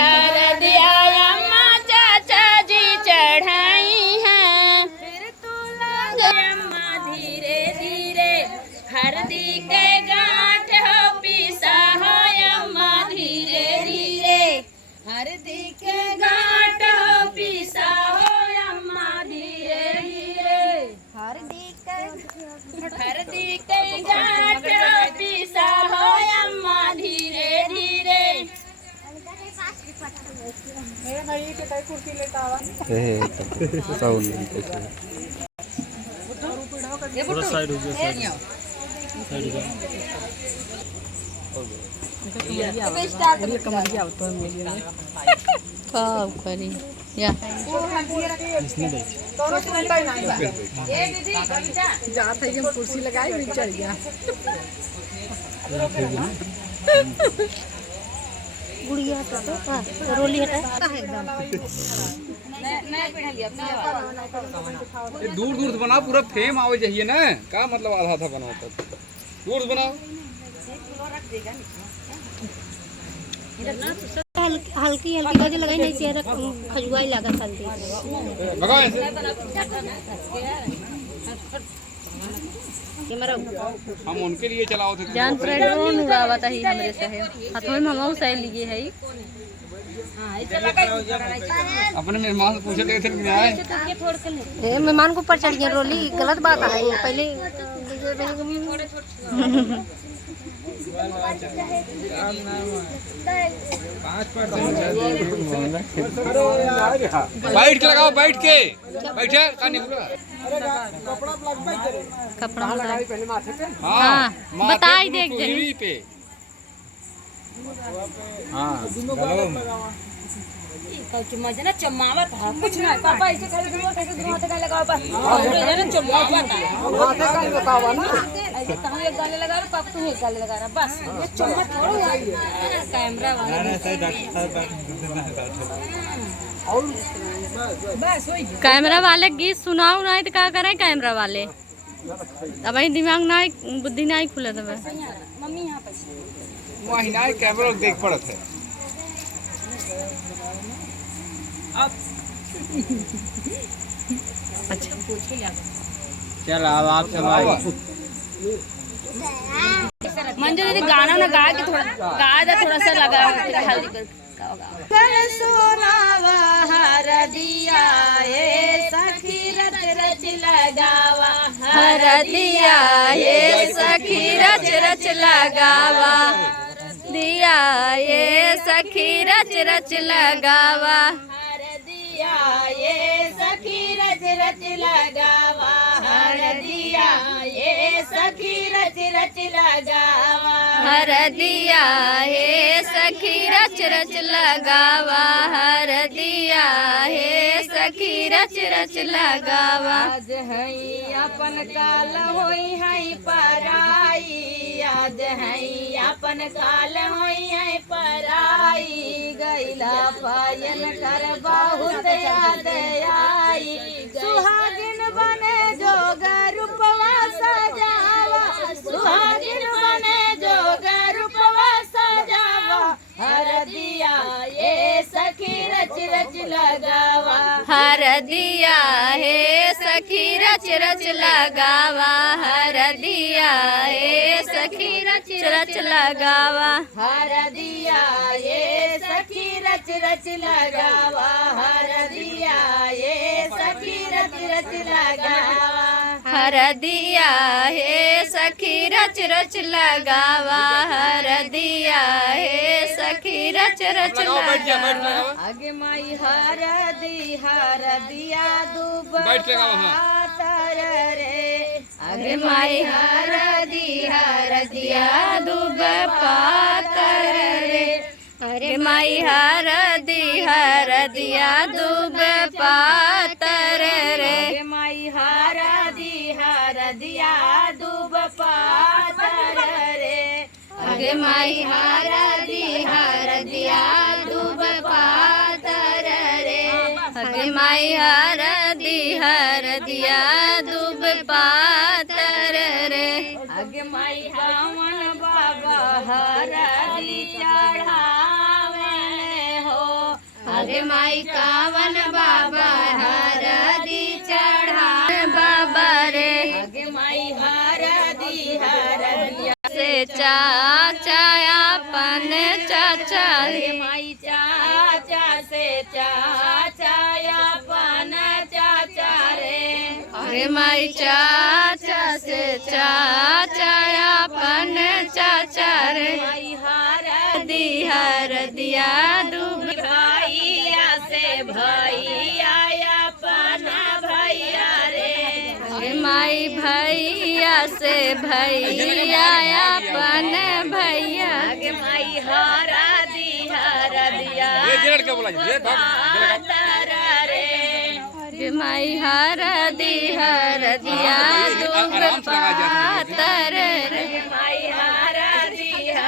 हरदिया अम्मा चाचा जी चढ़ाई हैं। फिर तू लगा अम्मा धीरे धीरे हरदी के गांठ हो पिसा हो अम्मा धीरे धीरे हरदी के गांठ हो पिसा हो अम्मा धीरे धीरे हरदी के गांठ हो पिसा हो अम्मा धीरे धीरे। थोड़ा साइड हो गया कुर्सी लगाई चढ़ गया गुड़िया रोली हटा एकदम दूर दूर से बनाओ, पूरा फ्रेम आवे चाहिए ना। क्या मतलब आधा आधा बनाओ, तब दूर से बनाओ। हल्की हल्की गाजर लगाई नहीं चेहरा खजुआई लगा हल्दी लगाओ ऐसे। हम उनके लिए चलाओ थे जान फ्रेंड ड्रोन उड़ावता ही हमरे से है हाथों में ममाऊ सही लिए है। अपने मेहमान से पूछे थे कि आए मेहमान को ऊपर चढ़ गया रोली गलत बात है पहले बैठ के लगाओ, बैठ के बैठे कपड़ा हाँ बताई देख पे हाँ मजना चमावत है कुछ ना पापा ऐसे कर दो कैसे दो हाथ का लगाओ बस ना चमावत है हाथ का बताओ ना ऐसे तुम एक गाले लगा रहे पापा तुम एक गाले लगा रहा बस ये चम्मच थोड़ा कैमरा वाला कैमरा वाले गीत सुनाओ नहीं तो क्या करें कैमरा वाले अब दिमाग ना बुद्धि ना खुले तो मम्मी यहाँ पर वही कैमरा देख पड़त है। अच्छा चल अब आप सब मंजू दीदी गाना ना गा के थोड़ा गा दे थोड़ा सा लगा हल्दी कर सोनावा हरदिया ये सखी रच रच लगावा हरदिया ये सखी रच रच लगावा दिया ये सखी रच रच लगावा हरदिया ये सखी रच रच लगावा हरदिया ये सखी रच रच लगावा हरदिया ये सखी रच रच लगावा हरदिया ये सखी रच रच लगावा आज हई अपन काल होई हई पराई आज हई अपन काल होई हई पराई गैला पायन कर बहुत याद आई सुहागिन बने जोग रूपवा सजावा सुहागिन बने जोग रूपवा सजावा हरदिया ये सखी रच रच लगावा हरदिया हे सखी रच रच लगावा हरदिया हे सखी रच रच लगावा हरदिया ये सखी रच रच लगावा हरदिया ये सखी रच रच लगावा हरदिया हे सखी रच रच लगावा हरदिया हे सखी रच रच लगावा आगे माई हरदिया दूब पातर रे आगे माई हरदिया दूब पातर रे अरे माई हरदिया दूब पातर रे माई हरदिया दूब पातर रे अरे माई हरदिया दूब पातर रे अरे माई हरदिया दूब पातर रे अगे माई हमन बाबा हरदी चढ़ावे हो अगे माई कावन बाबा हरदी चढ़ा बाबा रे अगे माई हरदी से चाचा अपन चाचा रे माई चाचा से चाचा अपन चाचा रे अरे माई चाचा से चाचा अपन चाचा रे माई हरदिया डूब भैया से भैया अपन भैया रे अरे माई भैया से भैया अपन भैया गे माई हरदिया गे माई हरदिया डूब पातर रे माई हरदिया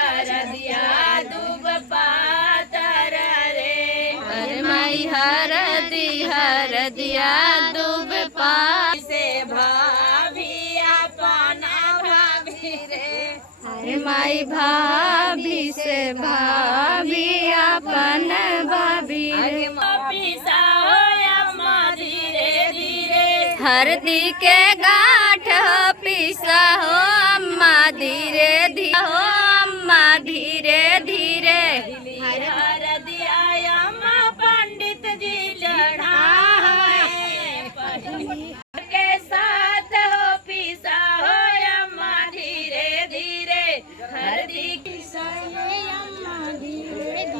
डूब पातर रे अरे माई हरदिया डूब पा से भाभी अपना भाभी रे अरे माई भाभी से भाभी अपन भाभी रे पीसा हो अम्मा धीरे धीरे हरदी के गांठ पीसा हो अम्मा धीरे धीरे हो अम्मा धीरे धीरे हरदिया अम्मा पंडित जी चढ़ाए के साथ हो पीसा हो अम्मा धीरे धीरे हरदी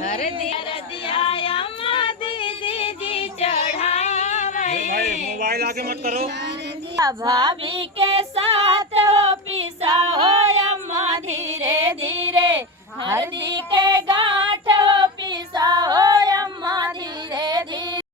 हरदिया अम्मा दीदी जी चढ़ाए मोबाइल आगे मत करो भाभी के साथ